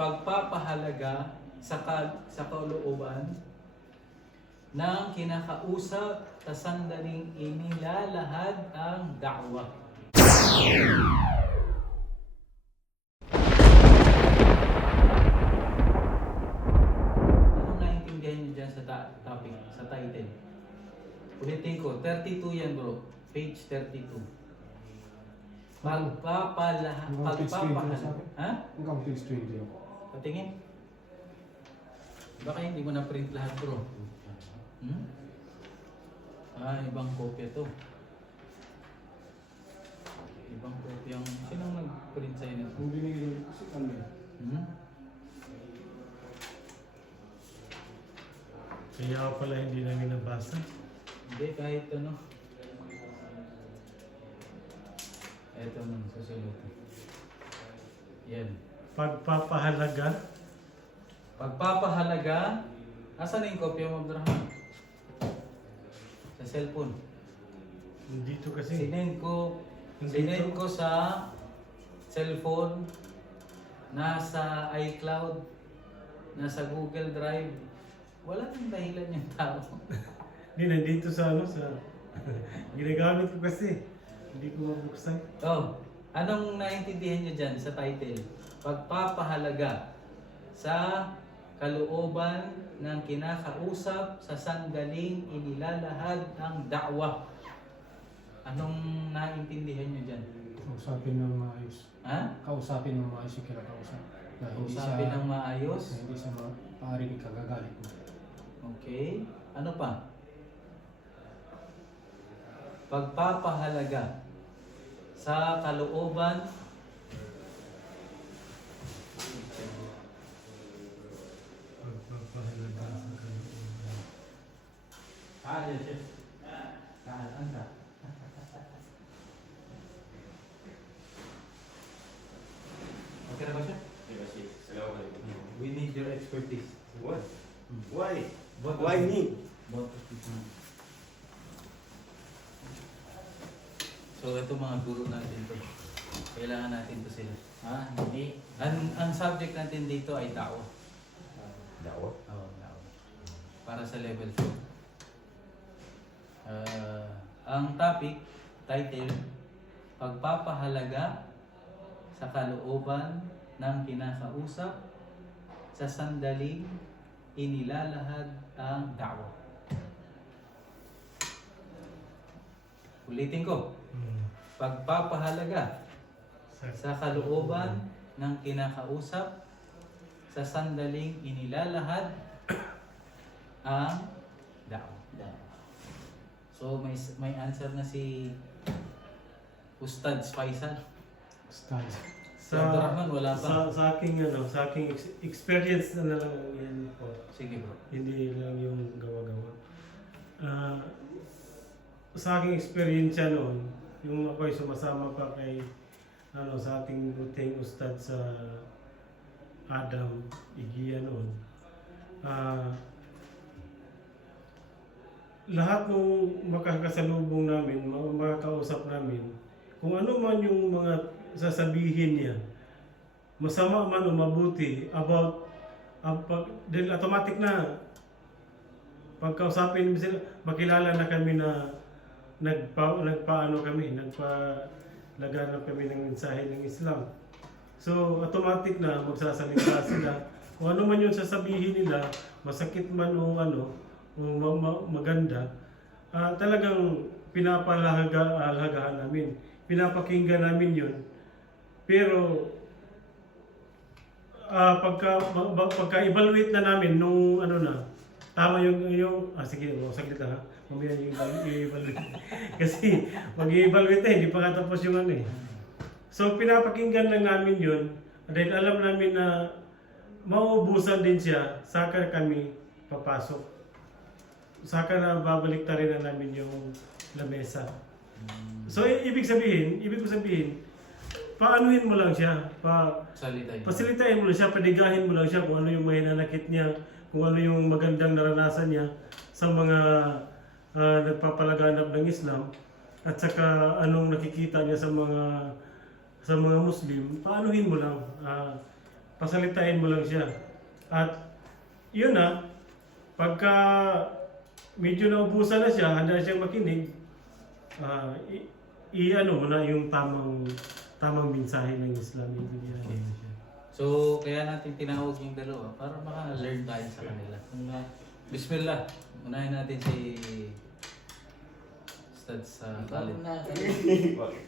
pagpapahalaga sa, ka, sa kalooban ng kinakausap sa sandaling inilalahad ang da'wa. Anong naiintindihan niyo dyan sa ta- topic, sa title? Ulitin ko, 32 yan bro. Page 32. Pagpapala, Ang page 20 na pagpapahalaga. Ha? Hanggang page 20 ako. Patingin. Baka hindi mo na-print lahat bro. Hmm? Ah, ibang kopya to. Ibang kopya ang... Sinong nag-print sa'yo? Kung binigay ko kasi ano eh. Hmm? Kaya pala hindi namin nabasa. Hindi, kahit ano. Eto nung susunod. Yan. Pagpapahalaga, Pagpapahalaga, asan na yung kopya mo, Abdurrahman? Sa cellphone. dito kasi. Sinend ko, sinend ko sa cellphone, nasa iCloud, nasa Google Drive. Wala nang dahilan yung tao. Hindi, nandito sa ano, sa... Ginagamit ko kasi. Hindi ko mabuksan. Oh, anong naintindihan nyo dyan sa title? Pagpapahalaga sa kalooban ng kinakausap sa sandaling inilalahad ang da'wa. Anong naintindihan nyo dyan? Kausapin ng maayos. Ha? Kausapin ng maayos yung kinakausap. Na hindi Kausapin ng maayos. na hindi siya ma- maaaring ikagagalit mo. Okay. Ano pa? Pagpapahalaga sa kalooban. Okay na ba siya? We need your expertise. What? Why? Why me? Both of you. So, ito mga guro natin to. Kailangan natin to sila. Ha? Hindi. Ang, ang subject natin dito ay tao. Dawa? Oo, tao. Para sa level 2. Ah, ang topic, title, Pagpapahalaga sa kalooban ng kinakausap sa sandaling inilalahad ang da'wa. Ulitin ko, Hmm. Pagpapahalaga Sa, sa kalooban ng kinakausap sa sandaling inilalahad ang dao. So may may answer na si Ustad Faisal. Style. Si Abdurrahman wala sa, pa. sa aking ano, sa aking ex- experience na lang yan po. Sige bro. Hindi lang yung gawa-gawa. Ah, sa aking experience noon, yung ako'y sumasama pa kay ano sa ating buting ustad sa Adam Igiya noon. Ah, lahat ng makakasalubong namin, makakausap namin, kung ano man yung mga sasabihin niya, masama man o mabuti about pag, dahil automatic na pagkausapin sila, makilala na kami na nagpa, nagpaano kami, nagpalaganap kami ng mensahe ng Islam. So, automatic na magsasalita sila. Kung ano man yung sasabihin nila, masakit man o ano, o ma- ma- maganda, ah, talagang pinapalahagahan namin. Pinapakinggan namin yun. Pero, ah pagka pagka-evaluate na namin nung ano na tama yung yung ah sige oh, saglit lang ha mamaya i-evaluate kasi mag-evaluate na hindi pa nga tapos yung ano eh. So pinapakinggan lang namin yun dahil alam namin na mauubusan din siya. Saka kami papasok. Saka na babalik ta rin na namin yung lamesa. So i- ibig sabihin ibig ko sabihin paanuhin mo lang siya. Pa Salita yun. Pasilitain mo lang siya, padigahin mo lang siya kung ano yung may nanakit niya, kung ano yung magandang naranasan niya sa mga ah, nagpapalaganap ng Islam at saka anong nakikita niya sa mga sa mga Muslim, paanuhin mo lang. Ah, pasalitain mo lang siya. At yun na, pagka medyo naubusan na siya, handa siyang makinig, ah, i, i- ano mo na yung tamang tamang mensahe ng Islam. Ibigyan siya. So, kaya natin tinawag yung dalawa para maka-learn tayo sa kanila. Nga. Bismillah. Unahin natin si Ustad sa na.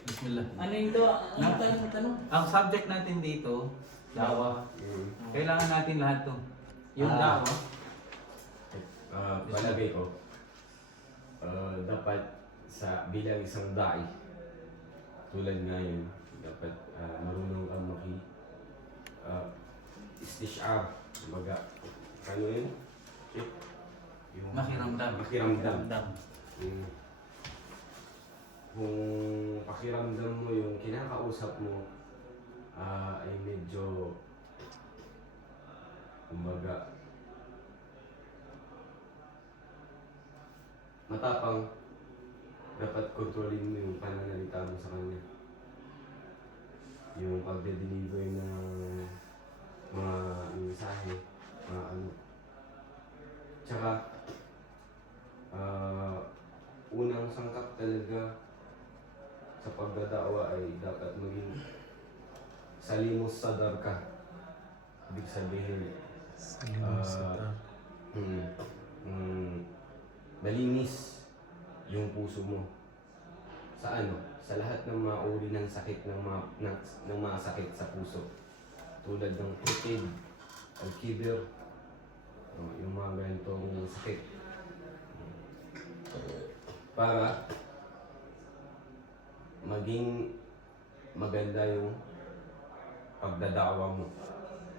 Bismillah. Ano yung to? Ano Na- tayo tanong? Ang subject natin dito, dawa. Kailangan natin lahat to. Yung Ah. dawa, Ah, palagay ko, ah, dapat sa bilang isang dai, tulad ngayon, dapat ah, marunong kang maki uh, istishar, kumbaga, ano yun? Eh, Yung, Makiramdam. Makiramdam. Ramdam. Mm. Kung pakiramdam mo yung kinakausap mo ah, ay medyo kumbaga matapang dapat kontrolin mo yung pananalita mo sa kanya yung pagde-deliver ng mga mensahe mga ano tsaka talaga sa pagdadawa ay dapat maging salimos sadar ka. Ibig sabihin, ah, mm, mm, malinis yung puso mo. Sa ano? Sa lahat ng mga uri ng sakit ng mga, ng, ng mga sakit sa puso. Tulad ng hikid, al-kibir, oh, yung mga ganitong sakit para maging maganda yung pagdadawa mo.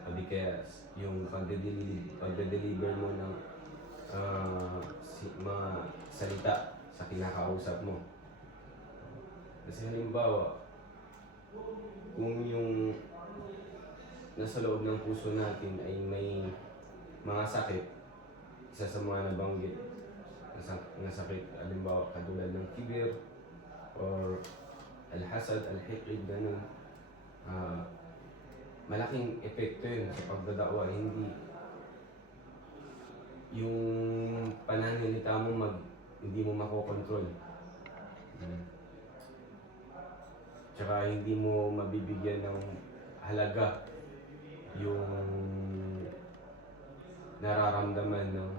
O di kaya yung pagde-deliver, pagde-deliver mo ng ah, si, mga salita sa kinakausap mo. Kasi halimbawa, kung yung nasa loob ng puso natin ay may mga sakit, isa sa mga nabanggit, nasa- nasakit, halimbawa katulad ng kibir or al-hasad, al-hiqid, ganun. Ah, malaking epekto yun sa pagdadawa. Hindi yung pananalita mo mag hindi mo makokontrol. Mm. Tsaka hindi mo mabibigyan ng halaga yung nararamdaman ng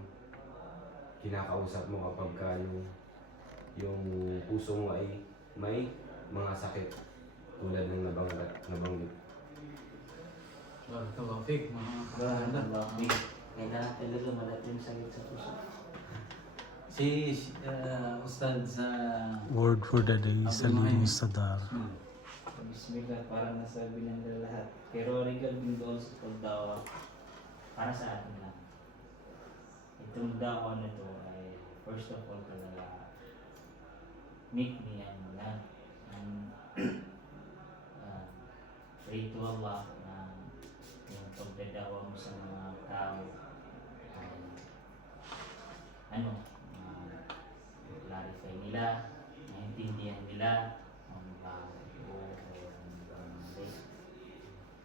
kinakausap mo kapag ka yung, yung puso mo ay may mga sakit tulad ng nabanggit. nabanggit. Barakallahu fiik, mga Ganun kapatid. ba? Kailangan talaga malaki yung sakit sa puso. Si uh, Ustad sa... Word for the day, Salim. Sadar. Hmm. Bismillah, parang nasabi ng lahat. Pero regarding doon sa pagdawa, para sa atin lang. Itong dawa na to ay first of all talaga make niya muna and uh, pray to Allah na yung pagdadawa mo sa mga tao ay ano, uh, clarify nila, naintindihan nila ang bakit o ang mali.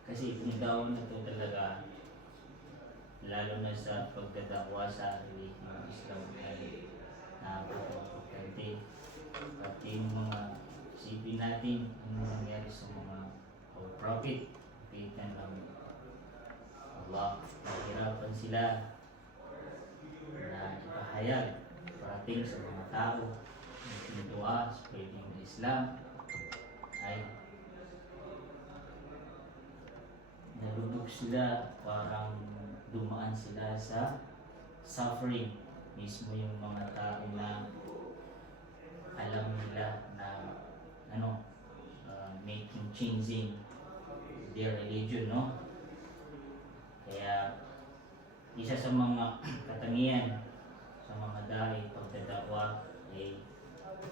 Kasi kung daw na to talaga, lalo na sa pagdadakwa sa religion ng Islam ay napaka-importante. Pati yung mga isipin natin ano nangyari sa mga our prophet, kita ng Allah, nahirapan sila na ipahayag parating sa mga tao. Na tinutuwa sa pwedeng ng Islam. Ay nalubog sila. Parang dumaan sila sa suffering. Mismo yung mga tao na alam nila na ano uh, making changing their religion no? Kaya isa sa mga katangian sa mga dahil pagdadakwa ay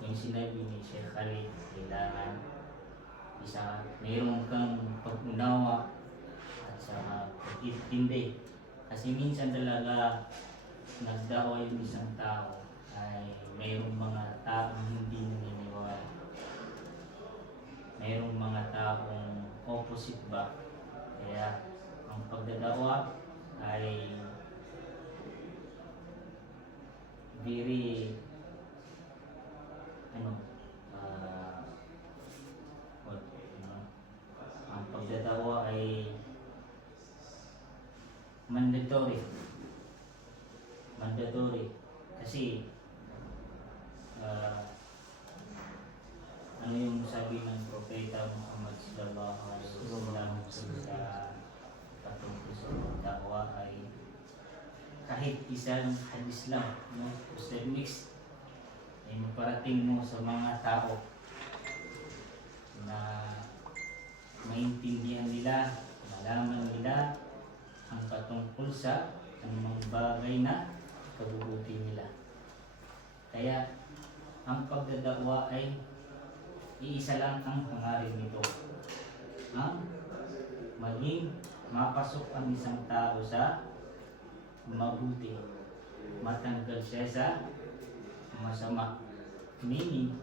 yung sinabi ni Sheikh Khalid kailangan isa mayroon kang pag-unawa at sa pag-intindi. Kasi minsan talaga nagdawa yung isang tao ay mayroong mga taong hindi naniniwala. Mayroong mga taong opposite ba? Kaya ang pagdadawa ay very ano ah what ano? Ang pagdadawa ay mandatory. Mandatory. Kasi ah, ano yung sabi ng propeta Muhammad sallallahu alaihi wasallam sa patungkol sa pagdadawa ay kahit isang hadis lang no Ustad Mix ay maparating mo sa mga tao na maintindihan nila, malaman nila ang patungkol sa anumang bagay na kabubuti nila. Kaya ang pagdadakwa ay iisa lang ang hangarin nito. Ang maging mapasok ang isang tao sa mabuti. Matanggal siya sa masama. Meaning,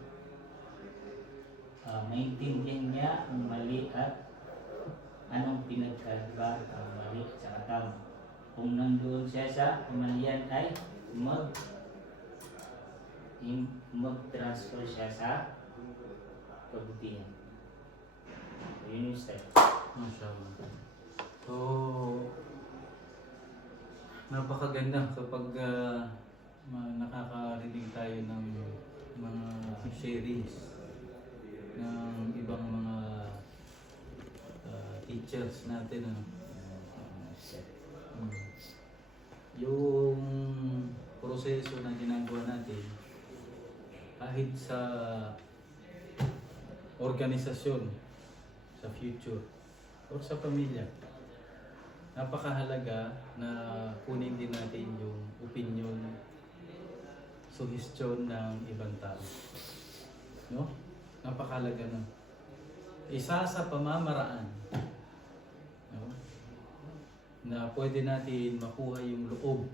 ah, maintindihan niya ang mali at anong pinagkaiba ang mali at saka tama. Kung nandoon siya sa kamalian ay mag mag-transfer siya sa kabutihan. So, yun yung step. Mashallah. So, napakaganda kapag ma- nakakarinig tayo ng mga sharings ng ibang mga ah, teachers natin. ah. Mm. Yung proseso na ginagawa natin kahit sa organisasyon sa future or sa pamilya. Napakahalaga na kunin din natin yung opinion, suggestion ng ibang tao. No? Napakahalaga nun. Isa sa pamamaraan no? na pwede natin makuha yung loob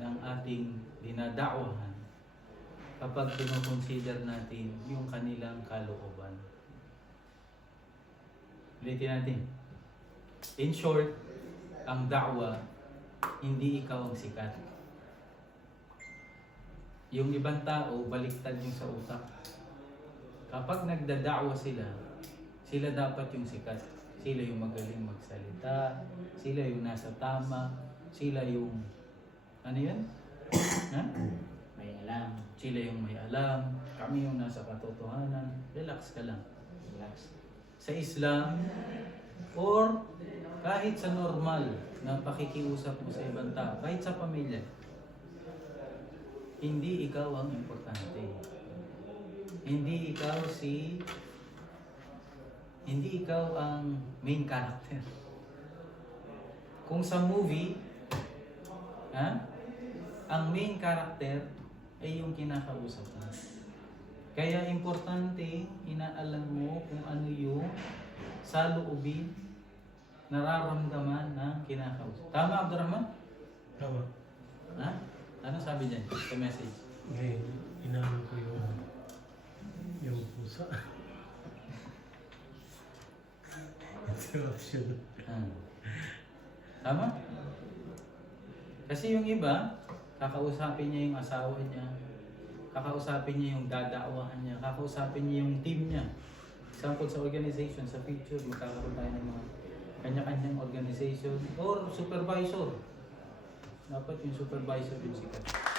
ng ating dinadakwahan kapag kinoconsider natin yung kanilang kalooban. Ulitin natin. In short, ang da'wa, hindi ikaw ang sikat. Yung ibang tao, baliktad yung sa utak. Kapag nagdada'wa sila, sila dapat yung sikat. Sila yung magaling magsalita, sila yung nasa tama, sila yung, ano yan? ha? Sila yung may alam, kami yung nasa katotohanan. Relax ka lang. Relax. Sa Islam, or kahit sa normal na pakikiusap mo sa ibang tao, kahit sa pamilya, hindi ikaw ang importante. Hindi ikaw si hindi ikaw ang main character. Kung sa movie, ha? Ang main character ay yung kinakausap mo. Kaya importante, inaalam mo kung ano yung saloobin, nararamdaman ng kinakausap. Tama, Abdurrahman? Tama. Ha? Ano sabi dyan sa message? Ngayon, inaano ko yung yung pusa. Interruption. Ah. Tama? Kasi yung iba, kakausapin niya yung asawa niya, kakausapin niya yung dadaawahan niya, kakausapin niya yung team niya. Example sa organization, sa future, magkakaroon tayo ng mga kanya-kanyang organization or supervisor. Dapat yung supervisor yung sikat.